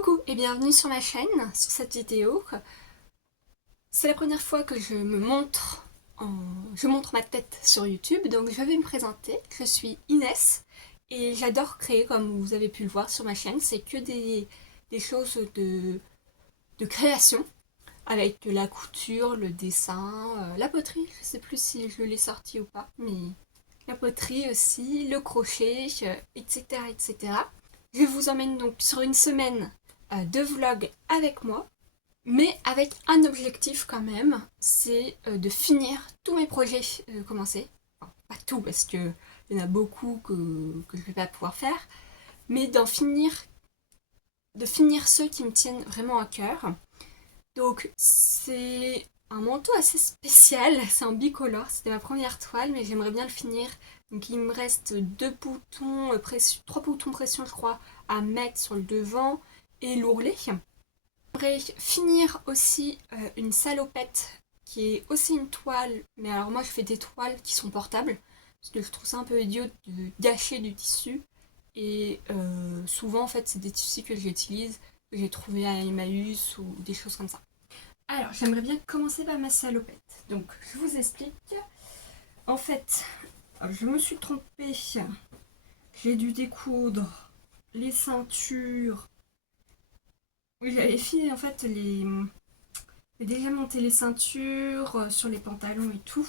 Coucou et bienvenue sur ma chaîne, sur cette vidéo. C'est la première fois que je montre ma tête sur YouTube, donc je vais me présenter. Je suis Inès et j'adore créer, comme vous avez pu le voir sur ma chaîne. C'est que des choses de création, avec de la couture, le dessin, la poterie. Je sais plus si je l'ai sorti ou pas, mais la poterie aussi, le crochet, etc., etc. Je vous emmène donc sur une semaine de vlog avec moi, mais avec un objectif quand même, c'est de finir tous mes projets commencés. Enfin, pas tout parce que il y en a beaucoup que je ne vais pas pouvoir faire, mais de finir ceux qui me tiennent vraiment à cœur. Donc c'est un manteau assez spécial, c'est en bicolore, c'était ma première toile, mais j'aimerais bien le finir. Donc il me reste trois boutons pression je crois à mettre sur le devant et l'ourlet. J'aimerais finir aussi une salopette qui est aussi une toile, mais alors moi je fais des toiles qui sont portables, parce que je trouve ça un peu idiot de gâcher du tissu, et souvent en fait c'est des tissus que j'utilise, que j'ai trouvé à Emmaüs ou des choses comme ça. Alors j'aimerais bien commencer par ma salopette, donc je vous explique. En fait, je me suis trompée, j'ai dû découdre les ceintures. Oui, j'avais fait en fait j'ai déjà monté les ceintures sur les pantalons et tout,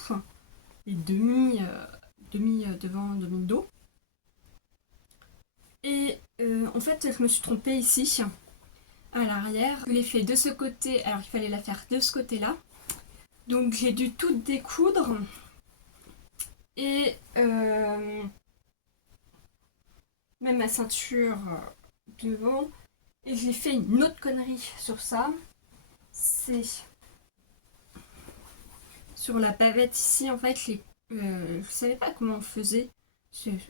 les demi devant, demi dos. Et en fait, je me suis trompée ici, à l'arrière. Je l'ai fait de ce côté, alors qu'il fallait la faire de ce côté-là. Donc j'ai dû tout découdre. Et même ma ceinture devant. Et j'ai fait une autre connerie sur ça. C'est sur la bavette ici, en fait, je savais pas comment on faisait.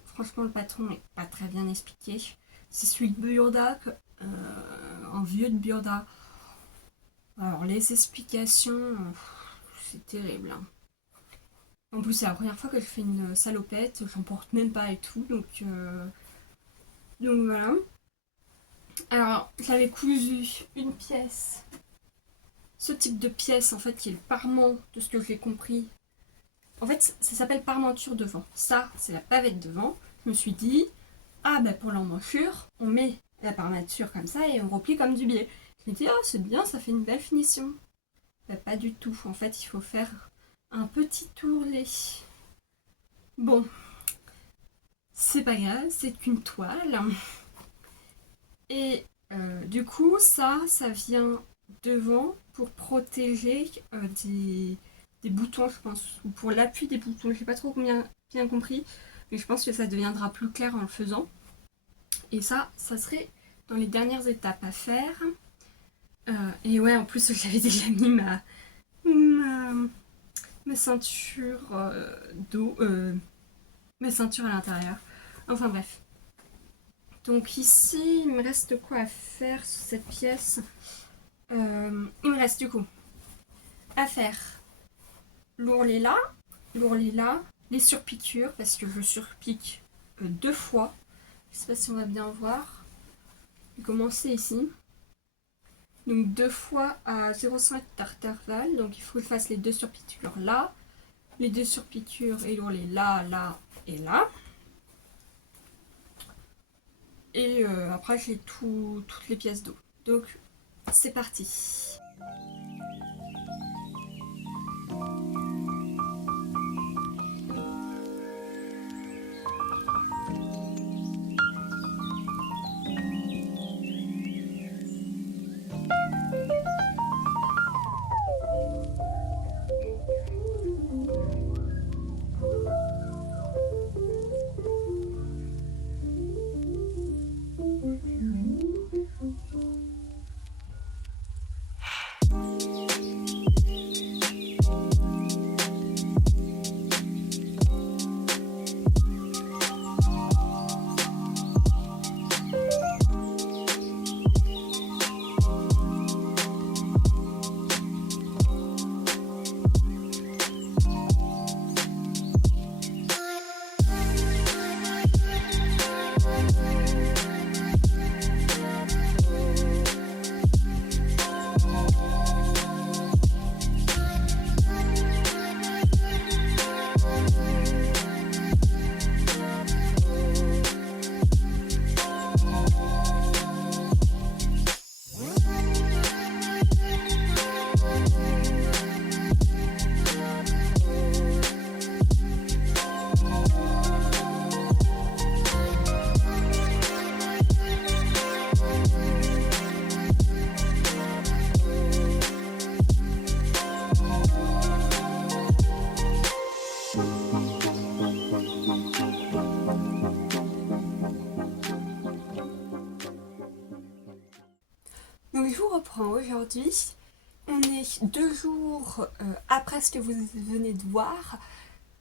Franchement, le patron n'est pas très bien expliqué. C'est celui de Burda, un vieux de Burda. Alors, les explications, c'est terrible. Hein. En plus, c'est la première fois que je fais une salopette, j'en porte même pas et tout, donc voilà. Alors, j'avais cousu une pièce, ce type de pièce en fait qui est le parement de ce que j'ai compris. En fait, ça s'appelle parmenture devant. Ça, c'est la pavette devant. Je me suis dit, ah ben pour l'emmanchure, on met la parmenture comme ça et on replie comme du biais. Je me dit, ah c'est bien, ça fait une belle finition. Ben, pas du tout. En fait, il faut faire un petit ourlet. Bon, c'est pas grave, c'est qu'une toile. Et du coup, ça vient devant pour protéger des boutons, je pense, ou pour l'appui des boutons. J'ai pas trop bien compris, mais je pense que ça deviendra plus clair en le faisant. Et ça serait dans les dernières étapes à faire. Et ouais, en plus, j'avais déjà mis ma ceinture d'eau, ma ceinture à l'intérieur. Enfin bref. Donc ici, il me reste quoi à faire sur cette pièce. Il me reste du coup à faire l'ourlet là, les surpiqûres, parce que je surpique deux fois. Je sais pas si on va bien voir. Je vais commencer ici. Donc deux fois à 0,5 d'intervalle. Donc il faut que je fasse les deux surpiqûres là, les deux surpiqûres et l'ourlet là, là et là. Et après j'ai toutes les pièces d'eau. Donc c'est parti. Donc je vous reprends aujourd'hui. On est 2 jours après ce que vous venez de voir,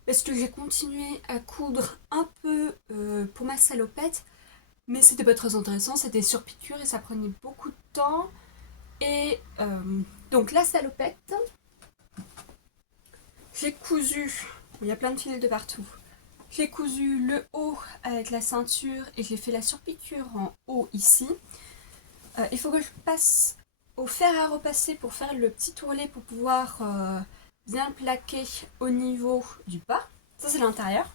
parce que j'ai continué à coudre un peu pour ma salopette, mais c'était pas très intéressant, c'était sur piqûre et ça prenait beaucoup de temps. Et donc la salopette, j'ai cousu, il y a plein de fils de partout. J'ai cousu le haut avec la ceinture et j'ai fait la surpiqûre en haut ici. Il faut que je passe au fer à repasser pour faire le petit tourlet pour pouvoir bien plaquer au niveau du bas. Ça c'est l'intérieur.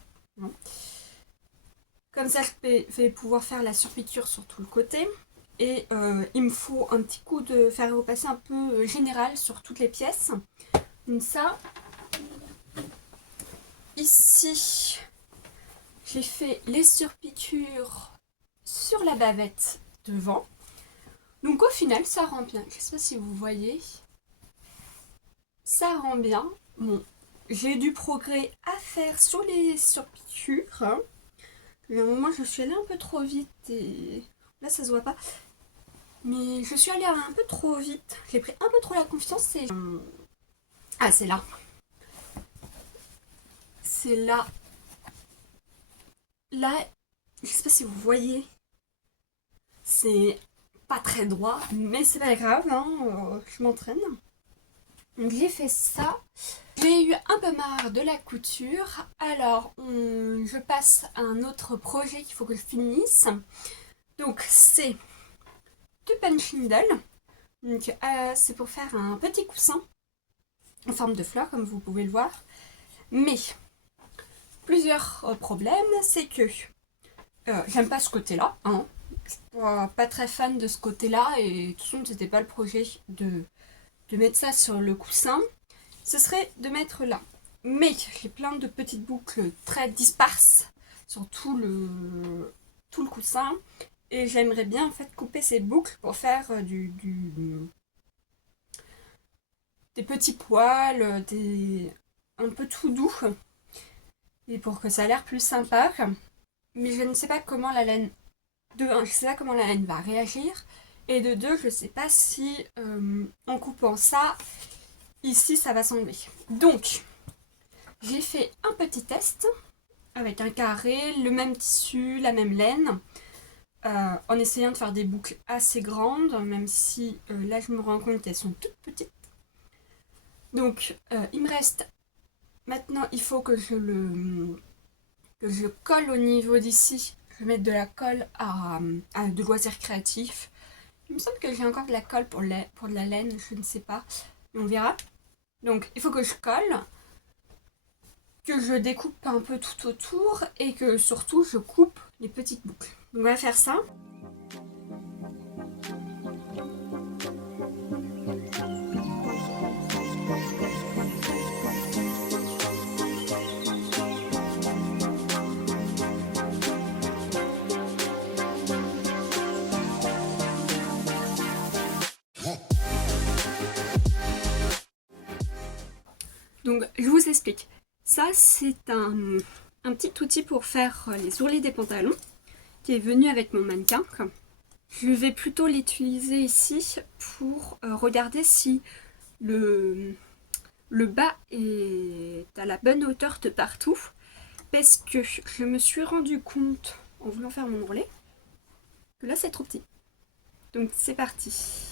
Comme ça je vais pouvoir faire la surpiqûre sur tout le côté. Et il me faut un petit coup de fer à repasser un peu général sur toutes les pièces. Comme ça. Ici, j'ai fait les surpiqûres sur la bavette devant. Donc au final, ça rend bien. Je ne sais pas si vous voyez. Ça rend bien. Bon, j'ai du progrès à faire sur les surpiqûres. À un moment, je suis allée un peu trop vite et là, ça se voit pas. Mais je suis allée un peu trop vite. J'ai pris un peu trop la confiance et... Ah, c'est là. C'est là. Là, je sais pas si vous voyez. C'est pas très droit, mais c'est pas grave, hein, je m'entraîne. Donc j'ai fait ça. J'ai eu un peu marre de la couture, alors je passe à un autre projet qu'il faut que je finisse. Donc c'est du punch-needle. Donc c'est pour faire un petit coussin en forme de fleur, comme vous pouvez le voir. Mais plusieurs problèmes, c'est que j'aime pas ce côté-là, hein. Je suis pas très fan de ce côté-là et de toute façon c'était pas le projet de mettre ça sur le coussin. Ce serait de mettre là. Mais j'ai plein de petites boucles très disparses sur tout le coussin et j'aimerais bien en fait couper ces boucles pour faire des petits poils, un peu tout doux et pour que ça ait l'air plus sympa. Mais je ne sais pas comment la laine... De 1, je ne sais pas comment la laine va réagir. Et de 2, je ne sais pas si en coupant ça, ici, ça va s'enlever. Donc, j'ai fait un petit test avec un carré, le même tissu, la même laine, en essayant de faire des boucles assez grandes, même si là, je me rends compte qu'elles sont toutes petites. Donc, il me reste... Maintenant, il faut que je colle au niveau d'ici. Je vais mettre de la colle à de loisirs créatifs. Il me semble que j'ai encore de la colle pour de la laine, je ne sais pas. On verra. Donc il faut que je colle, que je découpe un peu tout autour et que surtout je coupe les petites boucles. Donc on va faire ça. Donc je vous explique. Ça c'est un petit outil pour faire les ourlets des pantalons qui est venu avec mon mannequin. Je vais plutôt l'utiliser ici pour regarder si le bas est à la bonne hauteur de partout. Parce que je me suis rendu compte en voulant faire mon ourlet que là c'est trop petit. Donc c'est parti.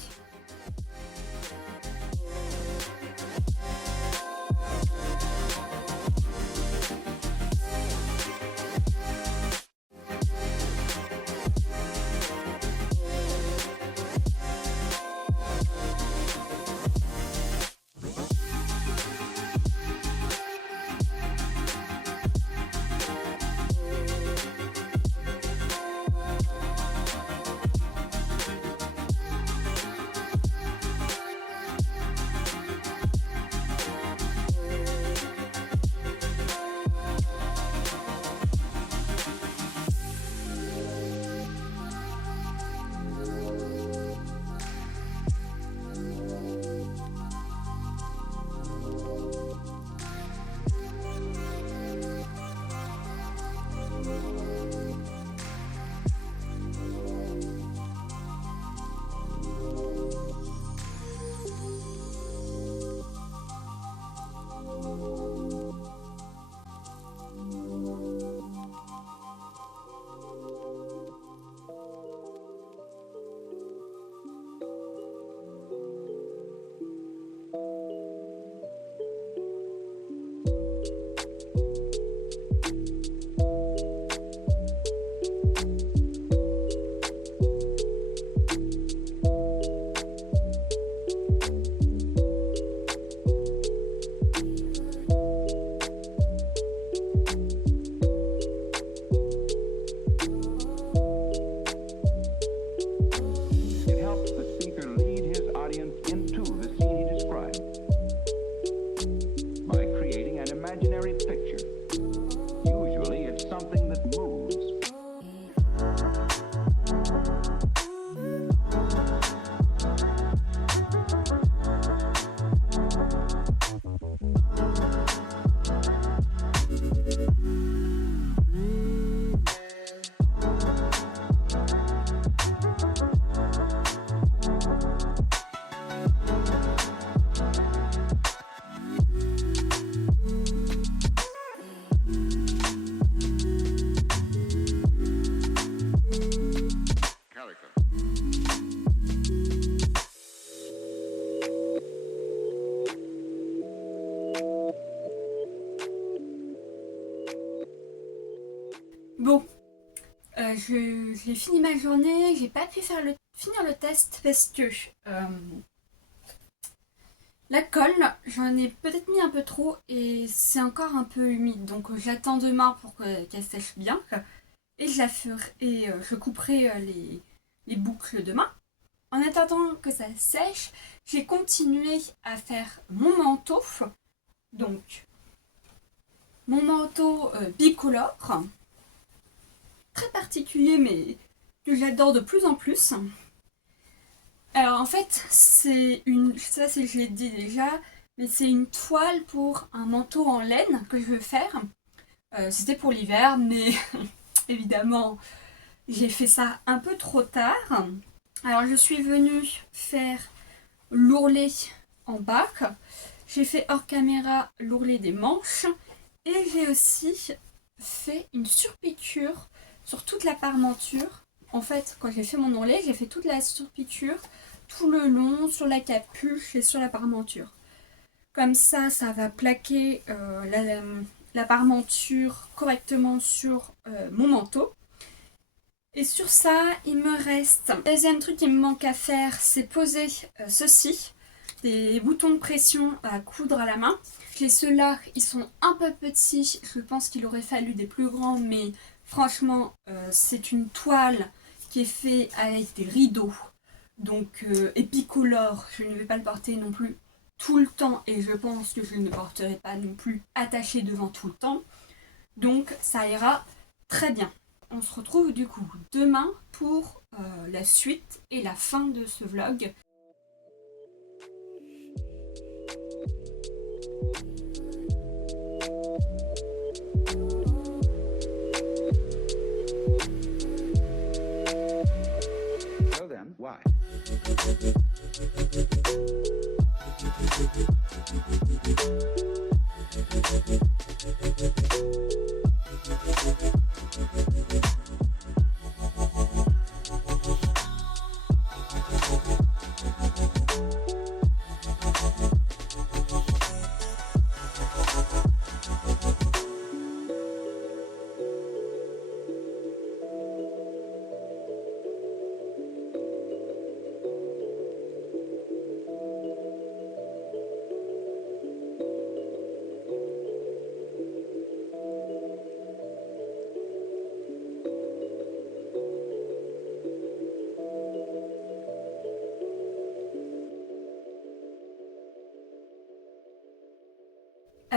j'ai fini ma journée, j'ai pas pu finir le test parce que la colle, j'en ai peut-être mis un peu trop et c'est encore un peu humide. Donc j'attends demain pour qu'elle sèche bien et je couperai les boucles demain. En attendant que ça sèche, j'ai continué à faire mon manteau. Donc mon manteau bicolore, très particulier mais que j'adore de plus en plus. Alors en fait, je sais pas si je l'ai dit déjà, mais c'est une toile pour un manteau en laine que je veux faire. C'était pour l'hiver, mais évidemment, j'ai fait ça un peu trop tard. Alors je suis venue faire l'ourlet en bac. J'ai fait hors caméra l'ourlet des manches. Et j'ai aussi fait une surpiqûre sur toute la parmenture. En fait, quand j'ai fait mon ourlet, j'ai fait toute la surpiqûre tout le long sur la capuche et sur la parmenture. Comme ça va plaquer la parmenture correctement sur mon manteau. Et sur ça, il me reste... Le deuxième truc qui me manque à faire, c'est poser ceci. Des boutons de pression à coudre à la main. Ceux-là, ils sont un peu petits. Je pense qu'il aurait fallu des plus grands, mais franchement, c'est une toile qui est faite avec des rideaux. Donc, épicolore, je ne vais pas le porter non plus tout le temps. Et je pense que je ne le porterai pas non plus attaché devant tout le temps. Donc, ça ira très bien. On se retrouve du coup demain pour la suite et la fin de ce vlog. So then, why?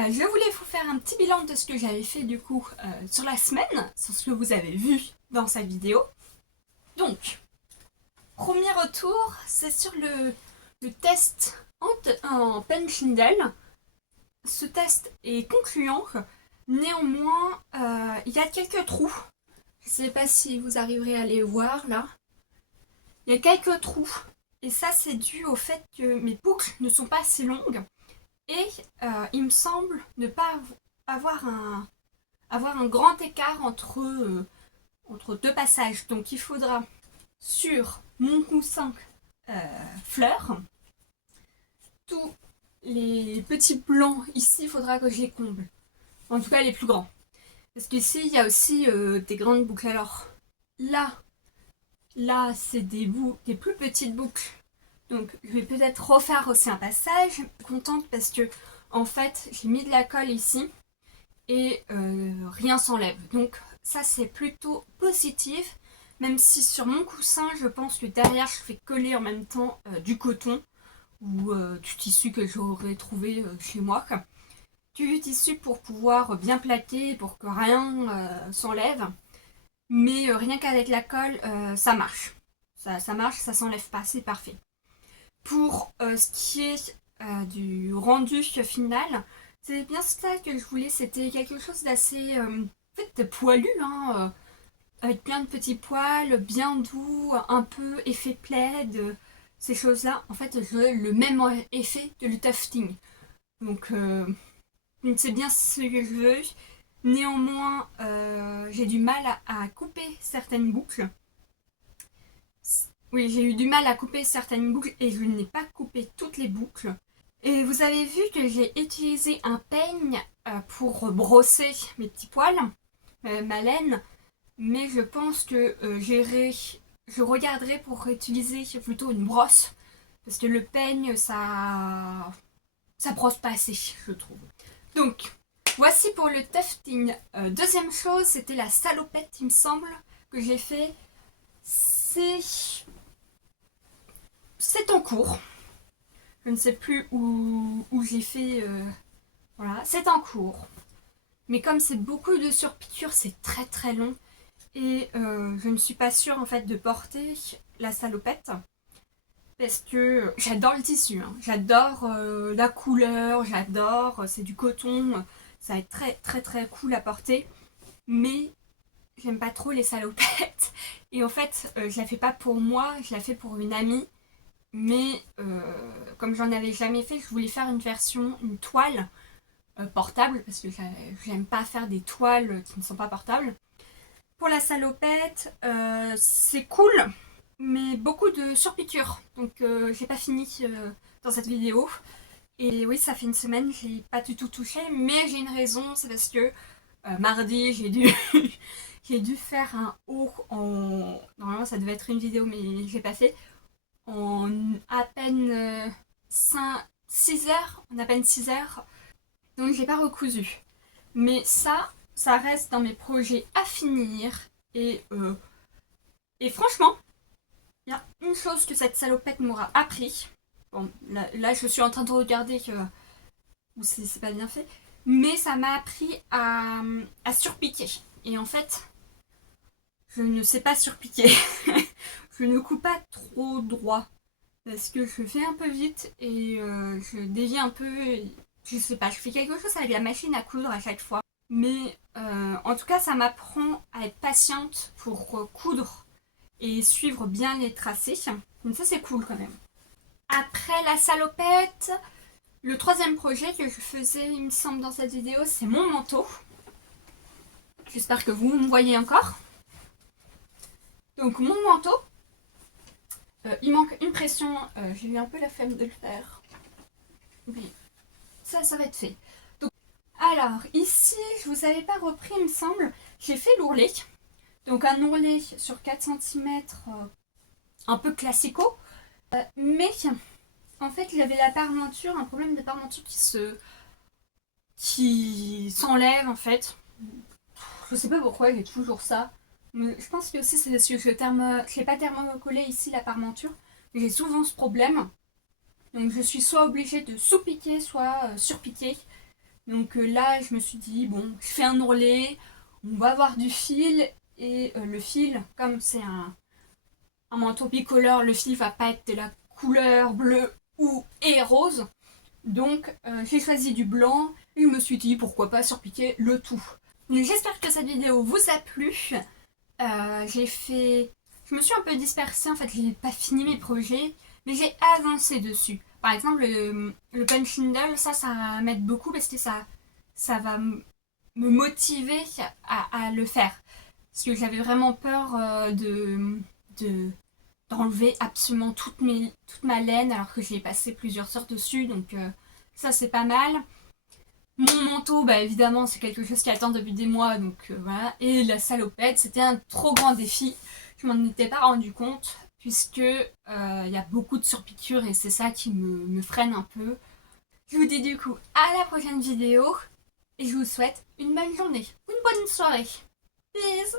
Je voulais vous faire un petit bilan de ce que j'avais fait du coup sur la semaine, sur ce que vous avez vu dans cette vidéo. Donc, premier retour, c'est sur le test en pen Kindle. Ce test est concluant, néanmoins il y a quelques trous. Je ne sais pas si vous arriverez à les voir là. Il y a quelques trous et ça c'est dû au fait que mes boucles ne sont pas assez longues. Et il me semble ne pas avoir un grand écart entre deux passages. Donc il faudra sur mon coussin fleurs, tous les petits blancs ici, il faudra que je les comble. En tout cas les plus grands. Parce qu'ici il y a aussi des grandes boucles. Alors là c'est des plus petites boucles. Donc je vais peut-être refaire aussi un passage. Je suis contente parce que en fait j'ai mis de la colle ici et rien s'enlève. Donc ça c'est plutôt positif. Même si sur mon coussin je pense que derrière je fais coller en même temps du coton ou du tissu que j'aurais trouvé chez moi. Du tissu pour pouvoir bien plaquer, pour que rien s'enlève. Mais rien qu'avec la colle ça marche. Ça marche, ça s'enlève pas, c'est parfait. Pour ce qui est du rendu final, c'est bien ça que je voulais, c'était quelque chose d'assez poilu, hein, avec plein de petits poils, bien doux, un peu effet plaid, ces choses-là. En fait, je veux le même effet que le tufting. Donc, c'est bien ce que je veux. Néanmoins, j'ai du mal à couper certaines boucles. Oui, j'ai eu du mal à couper certaines boucles et je n'ai pas coupé toutes les boucles. Et vous avez vu que j'ai utilisé un peigne pour brosser mes petits poils, ma laine. mais je pense que je regarderai pour utiliser plutôt une brosse, parce que le peigne, ça brosse pas assez, je trouve. Donc, voici pour le tufting. Deuxième chose, c'était la salopette, il me semble, que j'ai fait. C'est en cours. Je ne sais plus où j'ai fait. Voilà, c'est en cours. Mais comme c'est beaucoup de surpiqûres, c'est très très long. Et je ne suis pas sûre en fait de porter la salopette. Parce que j'adore le tissu, hein. J'adore la couleur, j'adore, c'est du coton, ça va être très très très cool à porter. Mais j'aime pas trop les salopettes. Et en fait, je la fais pas pour moi, je la fais pour une amie. Mais comme j'en avais jamais fait, je voulais faire une version, une toile portable, parce que j'aime pas faire des toiles qui ne sont pas portables. Pour la salopette, c'est cool, mais beaucoup de surpiqûres. Donc j'ai pas fini dans cette vidéo. Et oui, ça fait une semaine, je l'ai pas du tout touché, mais j'ai une raison, c'est parce que mardi, j'ai dû j'ai dû faire un haul en... Normalement, ça devait être une vidéo, mais je l'ai pas fait. En à peine 6 heures. En à peine 6 heures. Donc, je l'ai pas recousu. Mais ça reste dans mes projets à finir. Et franchement, il y a une chose que cette salopette m'aura appris. Bon, là, je suis en train de regarder où c'est pas bien fait. Mais ça m'a appris à surpiquer. Et en fait, je ne sais pas surpiquer. Je ne coupe pas trop droit. Parce que je fais un peu vite et je dévie un peu. Je sais pas, je fais quelque chose avec la machine à coudre à chaque fois. Mais en tout cas, ça m'apprend à être patiente pour coudre et suivre bien les tracés. Donc ça, c'est cool quand même. Après la salopette, le troisième projet que je faisais, il me semble, dans cette vidéo, c'est mon manteau. J'espère que vous me voyez encore. Donc mon manteau, il manque une pression. J'ai eu un peu la flemme de le faire. Mais ça va être fait. Donc, alors, ici, je vous avais pas repris, il me semble. J'ai fait l'ourlet. Donc un ourlet sur 4 cm, un peu classico. Mais en fait, il y avait la parmenture, un problème de parmenture qui s'enlève en fait. Je sais pas pourquoi, j'ai toujours ça. Mais je pense que aussi c'est parce que je l'ai pas thermocollé ici la parmenture. J'ai souvent ce problème. Donc je suis soit obligée de sous-piquer, soit surpiquer. Donc là, je me suis dit, bon, je fais un ourlet, on va avoir du fil. Et le fil, comme c'est un manteau bicolore, le fil va pas être de la couleur bleue et rose. Donc j'ai choisi du blanc et je me suis dit pourquoi pas surpiquer le tout. J'espère que cette vidéo vous a plu. Je me suis un peu dispersée, en fait j'ai pas fini mes projets, mais j'ai avancé dessus. Par exemple le punch needle, ça va m'aide beaucoup parce que ça va me motiver à le faire. Parce que j'avais vraiment peur d'enlever absolument toute ma laine alors que j'ai passé plusieurs heures dessus, donc ça c'est pas mal. Mon manteau, bah évidemment c'est quelque chose qui attend depuis des mois, donc voilà. Et la salopette, c'était un trop grand défi. Je m'en étais pas rendu compte puisque y a beaucoup de surpiqûres et c'est ça qui me freine un peu. Je vous dis du coup à la prochaine vidéo et je vous souhaite une bonne journée ou une bonne soirée. Bisous.